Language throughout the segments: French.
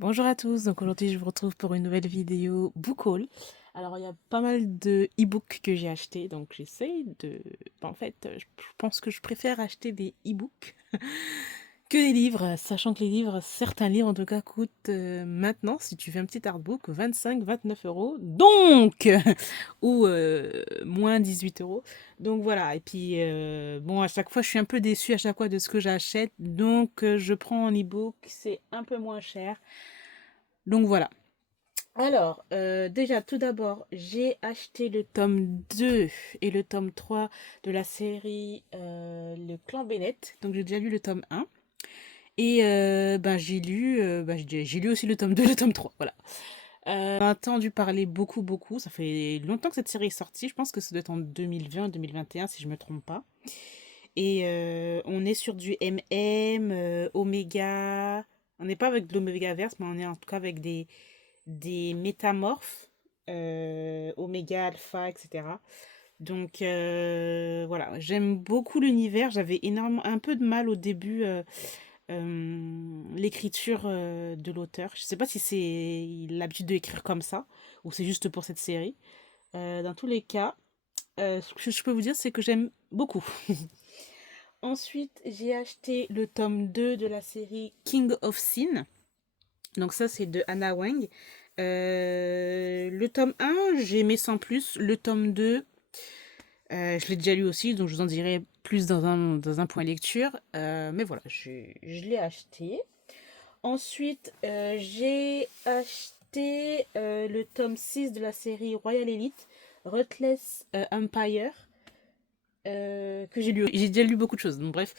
Bonjour à tous, donc aujourd'hui je vous retrouve pour une nouvelle vidéo book haul. Alors il y a pas mal de e-books que j'ai achetés, donc j'essaye de... En fait, je pense que je préfère acheter des e-books que des livres, sachant que les livres, certains livres en tout cas coûtent maintenant, si tu fais un petit artbook, 25-29 euros, donc ou moins 18 euros. Donc voilà, et puis bon, à chaque fois je suis un peu déçue à chaque fois de ce que j'achète, donc je prends en e-book, c'est un peu moins cher. Donc voilà. Alors, déjà, tout d'abord, j'ai acheté le tome 2 et le tome 3 de la série Le Clan Bennett. Donc, j'ai déjà lu le tome 1. Et ben, j'ai lu aussi le tome 2 le tome 3. Voilà. On a entendu parler beaucoup, beaucoup. Ça fait longtemps que cette série est sortie. Je pense que ça doit être en 2020-2021, si je me trompe pas. Et on est sur du MM, Oméga. On n'est pas avec de l'Omégaverse, mais on est en tout cas avec des métamorphes, oméga, alpha, etc. Donc voilà, j'aime beaucoup l'univers. J'avais énormément un peu de mal au début l'écriture de l'auteur. Je sais pas si c'est l'habitude de écrire comme ça ou c'est juste pour cette série. Dans tous les cas, ce que je peux vous dire, c'est que j'aime beaucoup. Ensuite, j'ai acheté le tome 2 de la série King of Sin. Donc ça, c'est de Anna Wang. Le tome 1, j'ai aimé sans plus. Le tome 2, je l'ai déjà lu aussi, donc je vous en dirai plus dans un point lecture. Mais voilà, je l'ai acheté. Ensuite, j'ai acheté le tome 6 de la série Royal Elite, Ruthless Empire, que j'ai lu. J'ai déjà lu beaucoup de choses, donc bref.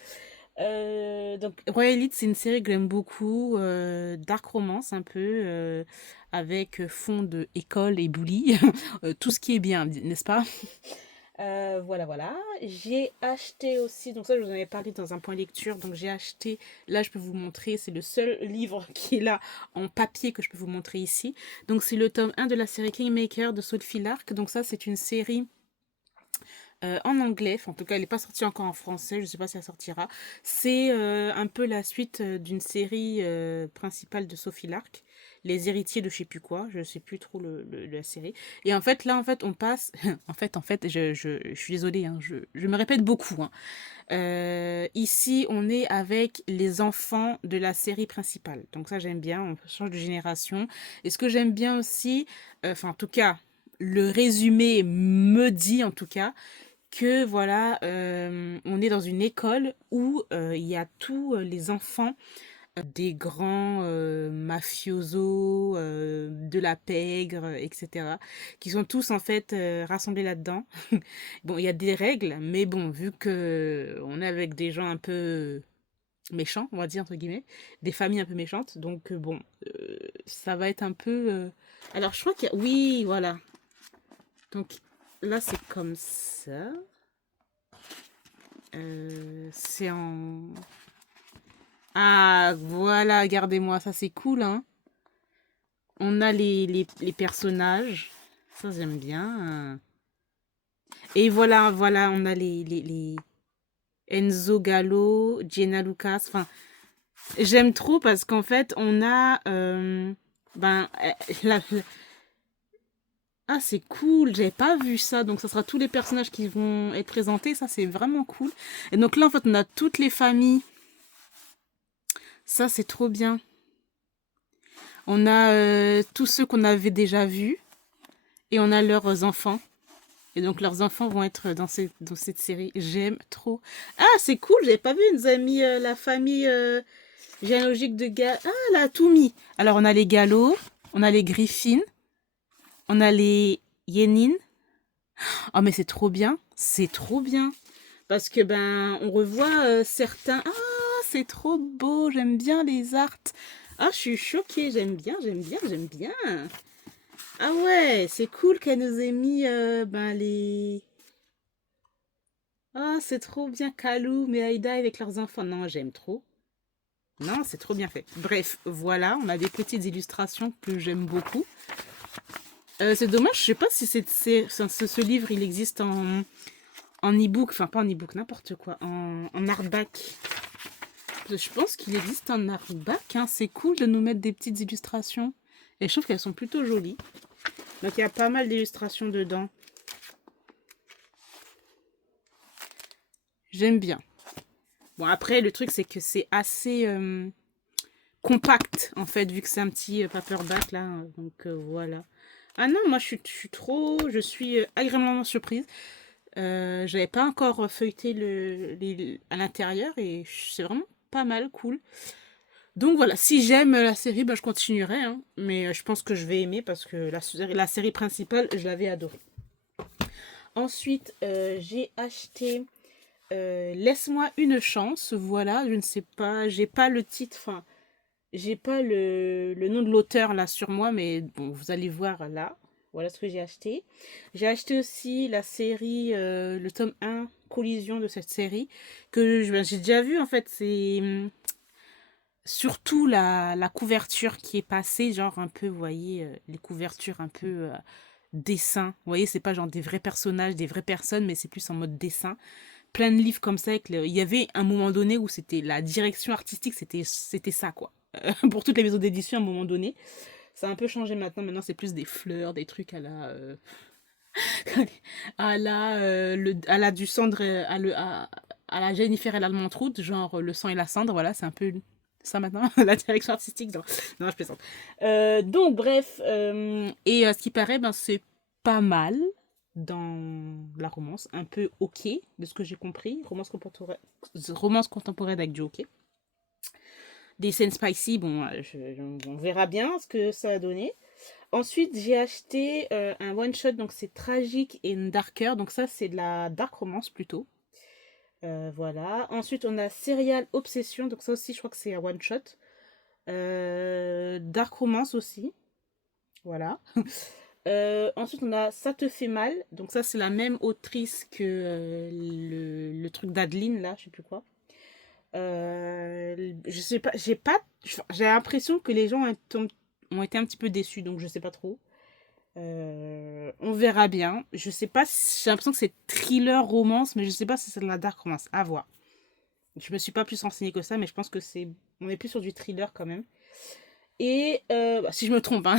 Donc Royal Elite, c'est une série que j'aime beaucoup, dark romance un peu, avec fond de école et bully, tout ce qui est bien, n'est-ce pas? Voilà, voilà. J'ai acheté aussi, donc ça je vous en avais parlé dans un point lecture, donc j'ai acheté, là je peux vous montrer, c'est le seul livre qui est là en papier que je peux vous montrer ici. Donc c'est le tome 1 de la série Kingmaker de Sophie Lark, donc ça c'est une série en anglais, enfin, en tout cas elle n'est pas sortie encore en français, je ne sais pas si elle sortira. C'est un peu la suite d'une série principale de Sophie Lark, Les héritiers de je sais plus quoi, je sais plus trop la série. Et en fait là en fait on passe, en fait je suis désolée, hein, je me répète beaucoup. Hein. Ici on est avec les enfants de la série principale, donc ça j'aime bien, on change de génération. Et ce que j'aime bien aussi, enfin en tout cas le résumé me dit en tout cas que voilà, on est dans une école où il y a tous les enfants des grands mafiosos, de la pègre, etc., qui sont tous en fait rassemblés là-dedans. Bon, il y a des règles, mais bon, vu que on est avec des gens un peu méchants, on va dire entre guillemets, des familles un peu méchantes, donc bon, ça va être un peu. Alors, je crois qu'il y a. Oui, voilà. Donc là, c'est comme ça. C'est en... Ah, voilà, regardez-moi, ça c'est cool, hein. On a les personnages, ça j'aime bien. Et voilà, voilà, on a les Enzo Gallo, Jenna Lucas, enfin, j'aime trop parce qu'en fait, on a... ben, ah, c'est cool, j'avais pas vu ça, donc ça sera tous les personnages qui vont être présentés, ça c'est vraiment cool. Et donc là, en fait, on a toutes les familles, ça c'est trop bien. On a tous ceux qu'on avait déjà vus et on a leurs enfants. Et donc leurs enfants vont être dans cette série. J'aime trop. Ah, c'est cool, j'avais pas vu, ils nous a mis la famille généalogique de Gallo. Ah, la Toumi. Alors on a les Gallo, on a les Griffin, on a les Yenin. Oh mais c'est trop bien, c'est trop bien. Parce que ben on revoit certains. Ah, c'est trop beau, j'aime bien les arts. Ah, je suis choquée, j'aime bien, j'aime bien, j'aime bien. Ah ouais, c'est cool qu'elle nous ait mis ben les... Ah, c'est trop bien Kaloum et Aïda avec leurs enfants. Non, j'aime trop. Non, c'est trop bien fait. Bref, voilà, on a des petites illustrations que j'aime beaucoup. C'est dommage, je sais pas si ce livre, il existe en e-book, enfin pas en e-book, n'importe quoi, en hardback. Je pense qu'il existe un artback, hein. C'est cool de nous mettre des petites illustrations. Et je trouve qu'elles sont plutôt jolies. Donc il y a pas mal d'illustrations dedans. J'aime bien. Bon, après, le truc, c'est que c'est assez compact, en fait, vu que c'est un petit paperback, là. Donc, voilà. Ah non, moi, je suis agréablement surprise. J'avais pas encore feuilleté à l'intérieur et c'est vraiment pas mal, cool. Donc voilà, si j'aime la série, ben, je continuerai, hein. Mais je pense que je vais aimer parce que la série principale, je l'avais adorée. Ensuite, j'ai acheté Laisse-moi une chance. Voilà, je ne sais pas, j'ai pas le titre, enfin, j'ai pas le nom de l'auteur là sur moi, mais bon, vous allez voir là. Voilà ce que j'ai acheté. J'ai acheté aussi la série, le tome 1, Collision de cette série, que j'ai déjà vu en fait. C'est surtout la couverture qui est passée, genre un peu, vous voyez, les couvertures un peu dessin. Vous voyez, c'est pas genre des vrais personnages, des vraies personnes, mais c'est plus en mode dessin. Plein de livres comme ça. Il y avait un moment donné où c'était la direction artistique, c'était ça, quoi. Pour toutes les maisons d'édition, à un moment donné. Ça a un peu changé maintenant. Maintenant, c'est plus des fleurs, des trucs à la du cendre, à la Jennifer et l'Allemande Route, genre le sang et la cendre. Voilà, c'est un peu ça maintenant, la direction artistique. Non, non je plaisante. Donc, bref. Ce qui paraît, ben, c'est pas mal dans la romance, un peu ok, de ce que j'ai compris. Romance contemporaine avec du ok. Des scènes spicy, bon, on verra bien ce que ça a donné. Ensuite, j'ai acheté un one-shot, donc c'est Tragique et Darker. Donc ça, c'est de la dark romance plutôt. Voilà. Ensuite, on a Serial Obsession. Donc ça aussi, je crois que c'est un one-shot. Dark romance aussi. Voilà. Ensuite, on a Ça te fait mal. Donc ça, c'est la même autrice que le truc d'Adeline, là, je sais plus quoi. Je sais pas, j'ai l'impression que les gens ont été un petit peu déçus, donc je sais pas trop. On verra bien. Je sais pas, j'ai l'impression que c'est thriller romance, mais je sais pas si c'est de la dark romance. À voir. Je me suis pas plus renseignée que ça, mais je pense que on est plus sur du thriller quand même. Et si je me trompe, hein,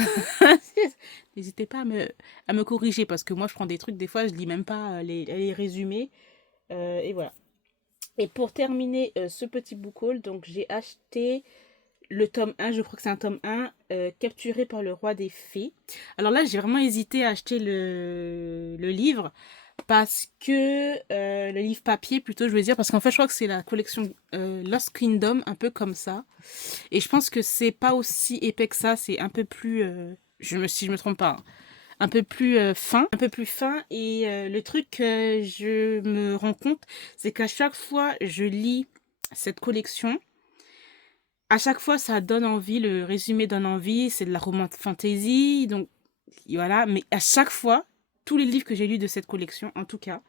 n'hésitez pas à me corriger parce que moi je prends des trucs, des fois je lis même pas les résumés. Et voilà. Et pour terminer ce petit book haul, donc j'ai acheté le tome 1, je crois que c'est un tome 1, Capturé par le roi des fées. Alors là, j'ai vraiment hésité à acheter le livre parce que le livre papier plutôt, je veux dire, parce qu'en fait, je crois que c'est la collection Lost Kingdom, un peu comme ça. Et je pense que c'est pas aussi épais que ça, c'est un peu plus, si je me trompe pas, hein, un peu plus fin. Et le truc que je me rends compte, c'est qu'à chaque fois je lis cette collection, à chaque fois ça donne envie, le résumé donne envie, c'est de la romance fantasy, donc voilà. Mais à chaque fois, tous les livres que j'ai lus de cette collection, en tout cas,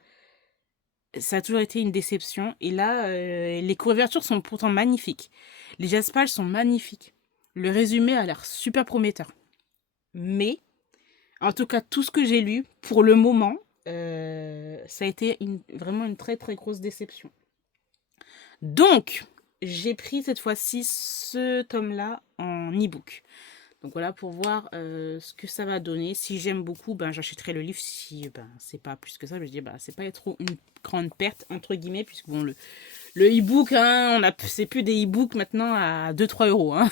ça a toujours été une déception. Et là, les couvertures sont pourtant magnifiques. Les gestes-pages sont magnifiques. Le résumé a l'air super prometteur. Mais en tout cas, tout ce que j'ai lu, pour le moment, ça a été vraiment une très très grosse déception. Donc, j'ai pris cette fois-ci ce tome-là en e-book. Donc voilà, pour voir ce que ça va donner. Si j'aime beaucoup, ben, j'achèterai le livre. Si ben, c'est pas plus que ça, je me dis, ben, c'est pas trop une grande perte, entre guillemets, puisque bon, le e-book, hein, c'est plus des e-books maintenant à 2-3 euros. Hein.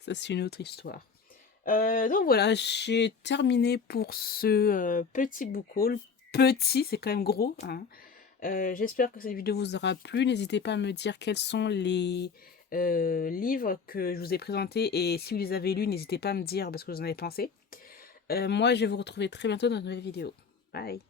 Ça, c'est une autre histoire. Donc voilà, j'ai terminé pour ce petit book haul. Petit, c'est quand même gros. Hein. J'espère que cette vidéo vous aura plu. N'hésitez pas à me dire quels sont les livres que je vous ai présentés. Et si vous les avez lus, n'hésitez pas à me dire parce que vous en avez pensé. Moi, je vais vous retrouver très bientôt dans une nouvelle vidéo. Bye!